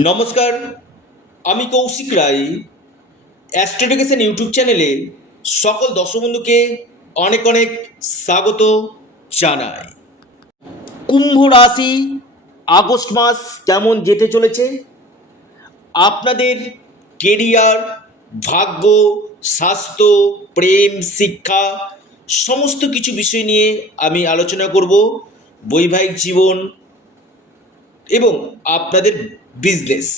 নমস্কার, আমি কৌশিক রায়। Astro education YouTube চ্যানেলে সকল দর্শক বন্ধুকে অনেক অনেক স্বাগত জানাই। কুম্ভ রাশি আগস্ট মাস কেমন যেতে চলেছে? আপনাদের কেরিয়ার, ভাগ্য, স্বাস্থ্য, প্রেম, শিক্ষা সমস্ত কিছু বিষয় নিয়ে আমি আলোচনা করব। বৈবাহিক জীবন এবং আপনাদের বিজনেস।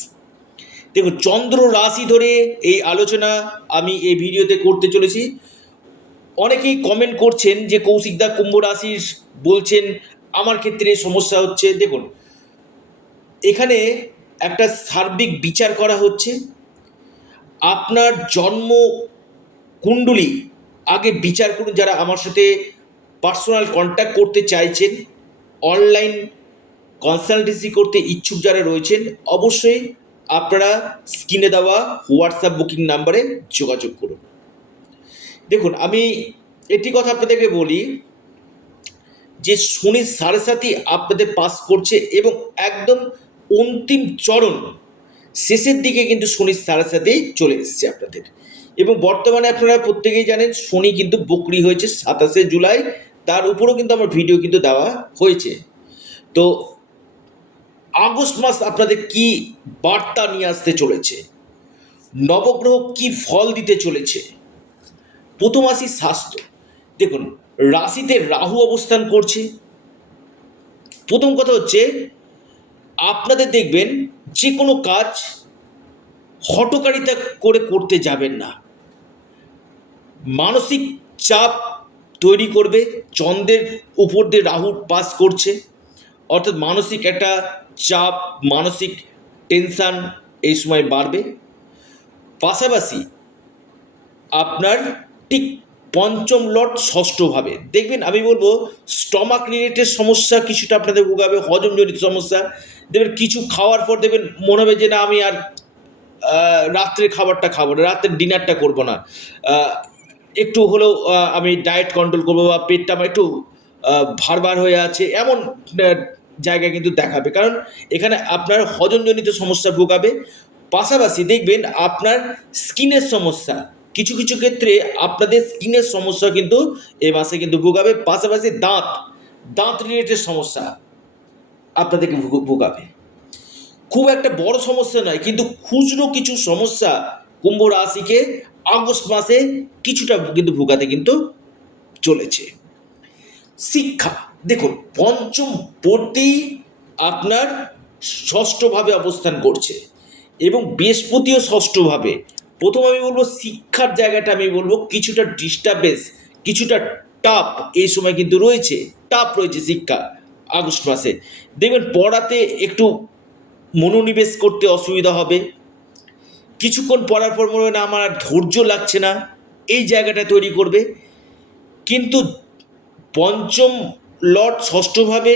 দেখুন, চন্দ্র রাশি ধরে এই আলোচনা আমি এই ভিডিওতে করতে চলেছি। অনেকেই কমেন্ট করছেন যে কৌশিকদা কুম্ভ রাশির বলছেন, আমার ক্ষেত্রে সমস্যা হচ্ছে। দেখুন, এখানে একটা সার্বিক বিচার করা হচ্ছে। আপনার জন্ম কুণ্ডলী আগে বিচার করুন। যারা আমার সাথে পার্সোনাল কন্ট্যাক্ট করতে চাইছেন, অনলাইন কনসালটেন্সি করতে ইচ্ছুক যারা রয়েছেন, অবশ্যই আপনারা স্ক্রিনে দেওয়া হোয়াটসঅ্যাপ বুকিং নাম্বারে যোগাযোগ করুন। দেখুন, আমি একটি কথা আপনাদেরকে বলি যে শনির সাড়ে সাথী আপনাদের পাস করছে এবং একদম অন্তিম চরণ শেষের দিকে কিন্তু শনির সাড়ে সাথী চলে এসেছে আপনাদের। এবং বর্তমানে আপনারা প্রত্যেকেই জানেন শনি কিন্তু বকরি হয়েছে 27শে জুলাই। তার উপরেও কিন্তু আমার ভিডিও কিন্তু দেওয়া হয়েছে। তো আগস্ট মাস আপনাদের কি বার্তা নিয়ে আসতে চলেছে, নবগ্রহ কি ফল দিতে চলেছে। প্রথম আসি স্বাস্থ্য। দেখুন, রাশিতে রাহু অবস্থান করছে। প্রথম কথা হচ্ছে, আপনাদের দেখবেন যে কোনো কাজ হঠকারিতা করে করতে যাবেন না। মানসিক চাপ তৈরি করবে। চন্দ্রের উপর দিয়ে রাহু পাস করছে, অর্থাৎ মানসিক একটা চাপ, মানসিক টেনশান এই সময় বাড়বে। পাশাপাশি আপনার ঠিক পঞ্চম লট ষষ্ঠভাবে দেখবেন, আমি বলবো স্টমাক রিলেটেড সমস্যা কিছুটা আপনাদের ভোগাবে, হজমজনিত সমস্যা। দেখবেন কিছু খাওয়ার পর দেখবেন মনে হবে যে না, আমি আর রাত্রের খাবারটা খাবো না, রাত্রের ডিনারটা করবো না, একটু হলেও আমি ডায়েট কন্ট্রোল করবো, বা পেটটা আমার একটু ভার হয়ে আছে, এমন জায়গা কিন্তু দেখাবে। কারণ এখানে আপনার হজমজনিত সমস্যা ভোগাবে। পাশাপাশি দেখবেন আপনার স্কিনের সমস্যা, কিছু কিছু ক্ষেত্রে আপনাদের স্কিনের সমস্যা কিন্তু এ মাসে কিন্তু ভোগাবে। পাশাপাশি দাঁত দাঁত রিলেটেড সমস্যা আপনাদেরকে ভোগাবে। খুব একটা বড় সমস্যা নয়, কিন্তু খুচরো কিছু সমস্যা কুম্ভ রাশিকে আগস্ট মাসে কিছুটা কিন্তু ভোগাতে কিন্তু চলেছে। শিক্ষা, দেখুন পঞ্চম পড়তেই আপনার ষষ্ঠভাবে অবস্থান করছে এবং বৃহস্পতিও ষষ্ঠভাবে। প্রথম আমি বলবো শিক্ষার জায়গাটা আমি বলবো কিছুটা ডিস্টার্বেন্স, কিছুটা টাফ এই সময় কিন্তু রয়েছে, টাফ রয়েছে শিক্ষা আগস্ট মাসে। দেখবেন পড়াতে একটু মনোনিবেশ করতে অসুবিধা হবে। কিছুক্ষণ পড়ার পর মনে হয় না আমার আর ধৈর্য লাগছে না, এই জায়গাটা তৈরি করবে। কিন্তু পঞ্চম লর্ড ষষ্ঠভাবে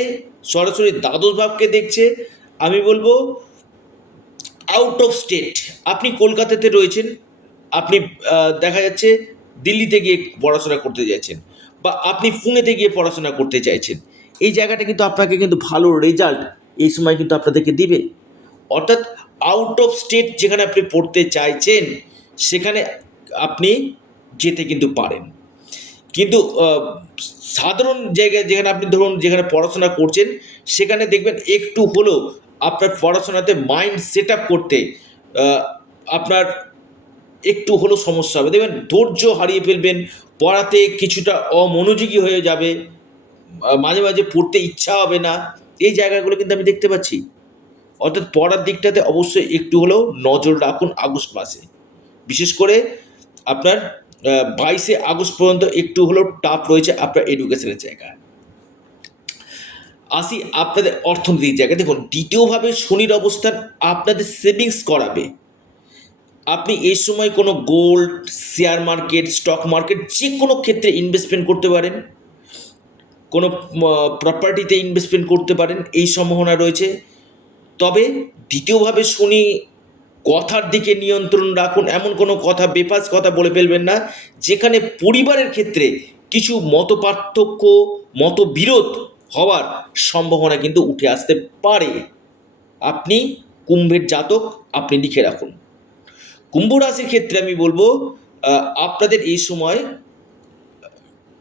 সরাসরি দ্বাদশ ভাবকে দেখছে। আমি বলবো আউট অফ স্টেট, আপনি কলকাতাতে রয়েছেন, আপনি দেখা যাচ্ছে দিল্লিতে গিয়ে পড়াশোনা করতে চাইছেন, বা আপনি পুনেতে গিয়ে পড়াশোনা করতে চাইছেন, এই জায়গাটা কিন্তু আপনাকে কিন্তু ভালো রেজাল্ট এই সময় কিন্তু আপনাদেরকে দিবে। অর্থাৎ আউট অফ স্টেট যেখানে আপনি পড়তে চাইছেন সেখানে আপনি যেতে কিন্তু পারেন। কিন্তু সাধারণ জায়গায় যেখানে আপনি ধরুন যেখানে পড়াশোনা করছেন, সেখানে দেখবেন একটু হলেও আপনার পড়াশোনাতে মাইন্ড সেট আপ করতে আপনার একটু হলেও সমস্যা হবে। দেখবেন ধৈর্য হারিয়ে ফেলবেন, পড়াতে কিছুটা অমনোযোগী হয়ে যাবে, মাঝে মাঝে পড়তে ইচ্ছা হবে না, এই জায়গাগুলো কিন্তু আমি দেখতে পাচ্ছি। অর্থাৎ পড়ার দিকটাতে অবশ্যই একটু হলেও নজর রাখুন আগস্ট মাসে। বিশেষ করে আপনার 22শে আগস্ট পর্যন্ত একটু হলেও টাফ রয়েছে আপনার এডুকেশনের জায়গা। আসি আপনাদের অর্থনৈতিক জায়গা। দেখুন, দ্বিতীয়ভাবে শনির অবস্থান আপনাদের সেভিংস করাবে। আপনি এই সময় কোনো gold, share market, stock market যে কোনো ক্ষেত্রে ইনভেস্টমেন্ট করতে পারেন, কোনো প্রপার্টিতে ইনভেস্টমেন্ট করতে পারেন, এই সম্ভাবনা রয়েছে। তবে দ্বিতীয়ভাবে শনি কথার দিকে নিয়ন্ত্রণ রাখুন। এমন কোনো কথা, বেফাস কথা বলে ফেলবেন না যেখানে পরিবারের ক্ষেত্রে কিছু মতপার্থক্য, মতবিরোধ হওয়ার সম্ভাবনা কিন্তু উঠে আসতে পারে। আপনি কুম্ভের জাতক আপনি লিখে রাখুন। কুম্ভ রাশির ক্ষেত্রে আমি বলবো আপনাদের এই সময়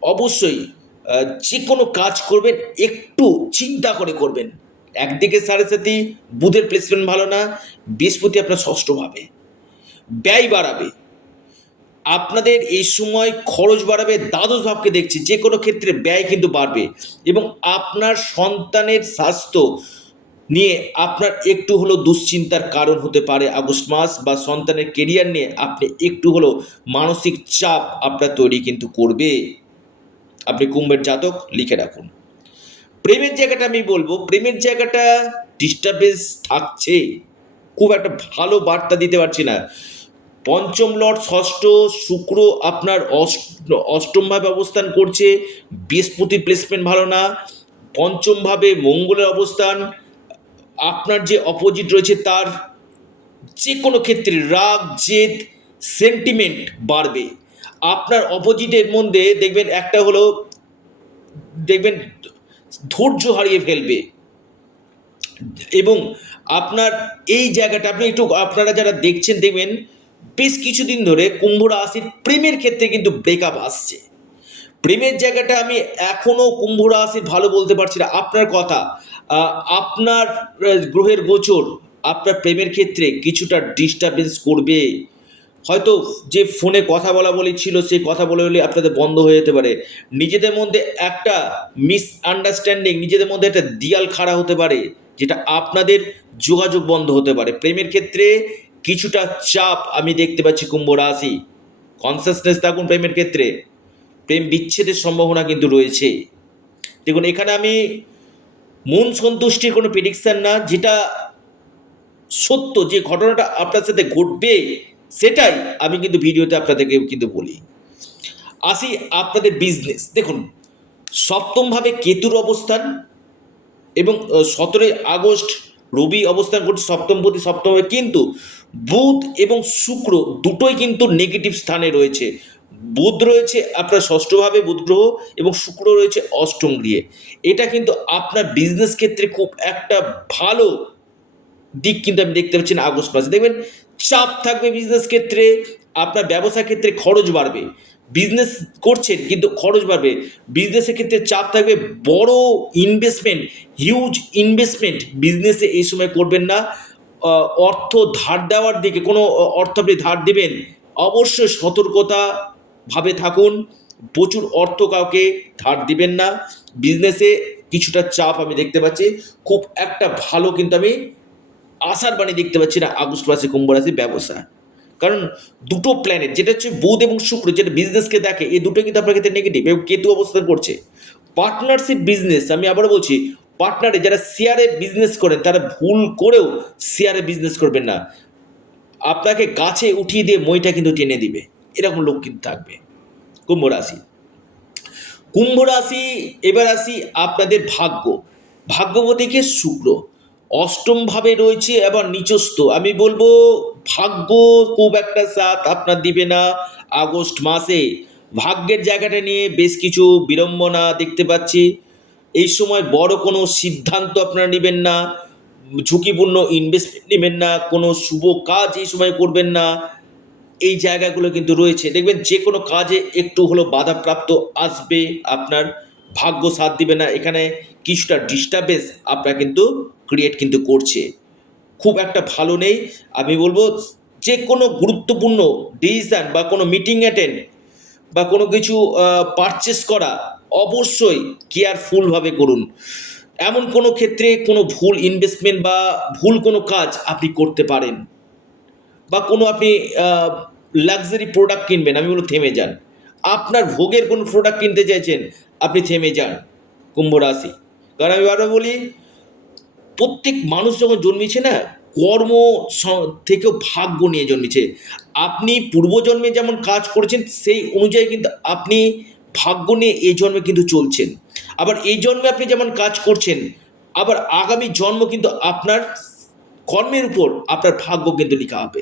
অবশ্যই যে কোনো কাজ করবেন একটু চিন্তা করে করবেন। একদিকে সাড়ে সাথী বুধের প্লেসমেন্ট ভালো না, বৃহস্পতি আপনার ষষ্ঠভাবে, ব্যয় বাড়াবে আপনাদের এই সময়, খরচ বাড়াবে, দ্বাদশ ভাবকে দেখছি, যে কোনো ক্ষেত্রে ব্যয় কিন্তু বাড়বে এবং আপনার সন্তানের স্বাস্থ্য নিয়ে আপনার একটু হলেও দুশ্চিন্তার কারণ হতে পারে আগস্ট মাস, বা সন্তানের কেরিয়ার নিয়ে আপনি একটু হলেও মানসিক চাপ আপনার তৈরি কিন্তু করবে। আপনি কুম্ভের জাতক লিখে রাখুন। প্রেমের জায়গাটা আমি বলবো, প্রেমের জায়গাটা ডিস্টারবেন্স থাকছে, খুব একটা ভালো বার্তা দিতে পারছি না। পঞ্চম লর্ড ষষ্ঠ, শুক্র আপনার অষ্টমভাবে অবস্থান করছে, বৃহস্পতির প্লেসমেন্ট ভালো না, পঞ্চমভাবে মঙ্গলের অবস্থান, আপনার যে অপোজিট রয়েছে তার যে কোনো ক্ষেত্রে রাগ, জেদ, সেন্টিমেন্ট বাড়বে। আপনার অপোজিটের মধ্যে দেখবেন একটা হলো, দেখবেন ধৈর্য হারিয়ে ফেলবে এবং আপনার এই জায়গাটা আপনি একটু, আপনারা যারা দেখছেন দেখবেন বেশ কিছুদিন ধরে কুম্ভ রাশির প্রেমের ক্ষেত্রে কিন্তু ব্রেকআপ আসছে। প্রেমের জায়গাটা আমি এখনও কুম্ভ রাশির ভালো বলতে পারছি না। আপনার কথা, আপনার গ্রহের গোচর আপনার প্রেমের ক্ষেত্রে কিছুটা ডিস্টারবেন্স করবে। হয়তো যে ফোনে কথা বলা বলি ছিল সেই কথা বলে বলে আপনাদের বন্ধ হয়ে যেতে পারে। নিজেদের মধ্যে একটা মিসআন্ডারস্ট্যান্ডিং, নিজেদের মধ্যে একটা দেয়াল খাড়া হতে পারে, যেটা আপনাদের যোগাযোগ বন্ধ হতে পারে। প্রেমের ক্ষেত্রে কিছুটা চাপ আমি দেখতে পাচ্ছি কুম্ভ রাশি। কনসাসনেস থাকুন প্রেমের ক্ষেত্রে, প্রেম বিচ্ছেদের সম্ভাবনা কিন্তু রয়েছে। দেখুন এখানে আমি মন সন্তুষ্টির কোনো প্রেডিকশান না, যেটা সত্য, যে ঘটনাটা আপনার সাথে ঘটবে সেটাই আমি কিন্তু ভিডিওতে আপনাদেরকে কিন্তু বলি। আসি আপনাদের বিজনেস। দেখুন সপ্তমভাবে কেতুর অবস্থান এবং 17ই আগস্ট রবি অবস্থান করছে সপ্তমপতি সপ্তমভাবে, কিন্তু বুধ এবং শুক্র দুটোই কিন্তু নেগেটিভ স্থানে রয়েছে। বুধ রয়েছে আপনার ষষ্ঠভাবে বুধ গ্রহ এবং শুক্র রয়েছে অষ্টম গৃহে। এটা কিন্তু আপনার বিজনেস ক্ষেত্রে খুব একটা ভালো দিক কিন্তু আমি দেখতে পাচ্ছি না আগস্ট মাসে। দেখবেন চাপ থাকবে বিজনেস ক্ষেত্রে, আপনার ব্যবসা ক্ষেত্রে খরচ বাড়বে। বিজনেস করছেন কিন্তু খরচ বাড়বে, বিজনেসের ক্ষেত্রে চাপ থাকবে। বড় ইনভেস্টমেন্ট, হিউজ ইনভেস্টমেন্ট বিজনেসে এই সময় করবেন না। অর্থ ধার দেওয়ার দিকে, কোনো অর্থ আপনি ধার দেবেন অবশ্যই সতর্কতা ভাবে থাকুন। প্রচুর অর্থ কাউকে ধার দিবেন না। বিজনেসে কিছুটা চাপ আমি দেখতে পাচ্ছি, খুব একটা ভালো কিন্তু আমি আশার বাণী দেখতে পাচ্ছি না আগস্ট মাসে কুম্ভ রাশি ব্যবসা। কারণ দুটো প্ল্যানেট, যেটা হচ্ছে বুধ এবং শুক্র, যেটা বিজনেসকে দেখে, এই দুটো কিন্তু আপনার ক্ষেত্রে নেগেটিভ এবং কেতু অবস্থান করছে। পার্টনারশিপ বিজনেস, আমি আবারও বলছি, পার্টনারে যারা শেয়ারে বিজনেস করেন তারা ভুল করেও শেয়ারে বিজনেস করবেন না। আপনাকে গাছে উঠিয়ে দিয়ে মইটা কিন্তু টেনে দিবে, এরকম লোক কিন্তু থাকবে কুম্ভ রাশি। কুম্ভ রাশি, এবার আসি আপনাদের ভাগ্য। ভাগ্যপতিকে শুক্র অষ্টমভাবে রয়েছে, আবার নিচস্থ। আমি বলবো ভাগ্য খুব একটা সাথ আপনার দিবে না আগস্ট মাসে। ভাগ্যের জায়গাটা নিয়ে বেশ কিছু বিড়ম্বনা দেখতে পাচ্ছি। এই সময় বড় কোনো সিদ্ধান্ত আপনারা নেবেন না, ঝুঁকিপূর্ণ ইনভেস্টমেন্ট নেবেন না, কোনো শুভ কাজ এই সময় করবেন না। এই জায়গাগুলো কিন্তু রয়েছে। দেখবেন যে কোনো কাজে একটু হলেও বাধাপ্রাপ্ত আসবে, আপনার ভাগ্য সাথ দিবে না। এখানে কিছুটা ডিস্টারবেন্স আপনার কিন্তু ক্রিয়েট কিন্তু করছে, খুব একটা ভালো নেই। আমি বলবো যে কোনো গুরুত্বপূর্ণ ডিসিশান বা কোনো মিটিং অ্যাটেন্ড বা কোনো কিছু পারচেস করা অবশ্যই কেয়ারফুলভাবে করুন। এমন কোনো ক্ষেত্রে কোনো ভুল ইনভেস্টমেন্ট বা ভুল কোনো কাজ আপনি করতে পারেন, বা কোনো আপনি লাক্সারি প্রোডাক্ট কিনবেন, আমি বলবো থেমে যান। আপনার ভোগের কোনো প্রোডাক্ট কিনতে চাইছেন, আপনি থেমে যান কুম্ভ রাশি। কারণ আমি বারবার বলি, প্রত্যেক মানুষ যখন জন্মেছে না, কর্ম থেকেও ভাগ্য নিয়ে জন্মেছে। আপনি পূর্বজন্মে যেমন কাজ করেছেন সেই অনুযায়ী কিন্তু আপনি ভাগ্য নিয়ে এই জন্মে কিন্তু চলছেন। আবার এই জন্মে আপনি যেমন কাজ করছেন, আবার আগামী জন্ম কিন্তু আপনার কর্মের উপর আপনার ভাগ্য কিন্তু লেখা হবে।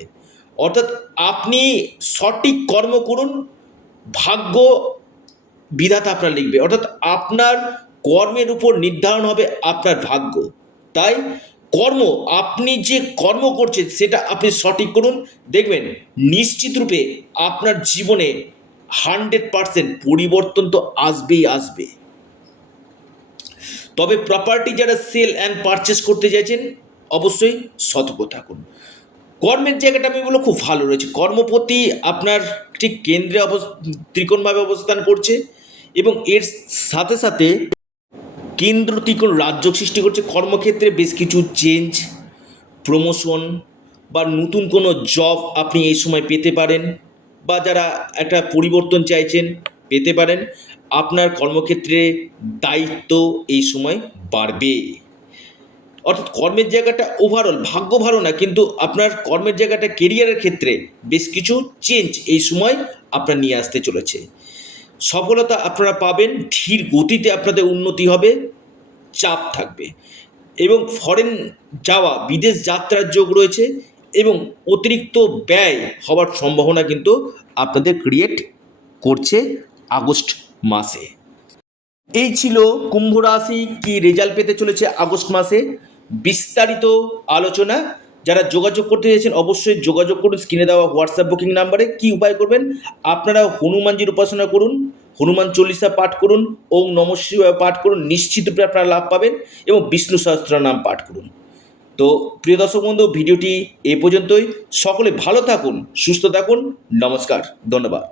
অর্থাৎ আপনি সঠিক কর্ম করুন, ভাগ্য বিধাতা আপনার লিখবে। অর্থাৎ আপনার কর্মের উপর নির্ধারণ হবে আপনার ভাগ্য। তাই কর্ম, আপনি যে কর্ম করছেন সেটা আপনি সঠিক করুন, দেখবেন নিশ্চিত রূপে আপনার জীবনে 100% পরিবর্তন তো আসবেই আসবে। তবে প্রপার্টি যারা সেল অ্যান্ড পারচেস করতে চাইছেন অবশ্যই সতর্ক থাকুন। কর্মের জায়গাটা আমি বলবো খুব ভালো রয়েছে, কর্মপতি আপনার ঠিক কেন্দ্রে ত্রিকোণভাবে অবস্থান করছে এবং এর সাথে সাথে কেন্দ্র ত্রিকোণ রাজ্য সৃষ্টি করছে। কর্মক্ষেত্রে বেশ কিছু চেঞ্জ, প্রমোশন বা নতুন কোনো জব আপনি এই সময় পেতে পারেন, বা যারা একটা পরিবর্তন চাইছেন পেতে পারেন। আপনার কর্মক্ষেত্রে দায়িত্ব এই সময় বাড়বে, অর্থাৎ কর্মের জায়গাটা ওভারঅল ভাগ্য ভালো না, কিন্তু আপনার কর্মের জায়গাটা কেরিয়ারের ক্ষেত্রে বেশ কিছু চেঞ্জ এই সময় আপনার নিয়ে আসতে চলেছে। সফলতা আপনারা পাবেন, ধীর গতিতে আপনাদের উন্নতি হবে, চাপ থাকবে এবং ফরেন যাওয়া, বিদেশ যাত্রার যোগ রয়েছে এবং অতিরিক্ত ব্যয় হওয়ার সম্ভাবনা কিন্তু আপনাদের ক্রিয়েট করছে আগস্ট মাসে। এই ছিল কুম্ভ রাশি কি রেজাল্ট পেতে চলেছে আগস্ট মাসে, বিস্তারিত আলোচনা। যারা যোগাযোগ করতে চাইছেন অবশ্যই যোগাযোগ করুন স্ক্রিনে দেওয়া হোয়াটসঅ্যাপ বুকিং নাম্বারে। কি উপায় করবেন, আপনারা হনুমানজির উপাসনা করুন, হনুমান চল্লিশা পাঠ করুন, ওম নমঃ শিবায় পাঠ করুন, নিশ্চিত রূপে আপনারা লাভ পাবেন, এবং বিষ্ণু সহস্র নাম পাঠ করুন। তো প্রিয় দর্শক বন্ধু, ভিডিওটি এ পর্যন্তই। সকলে ভালো থাকুন, সুস্থ থাকুন, নমস্কার, ধন্যবাদ।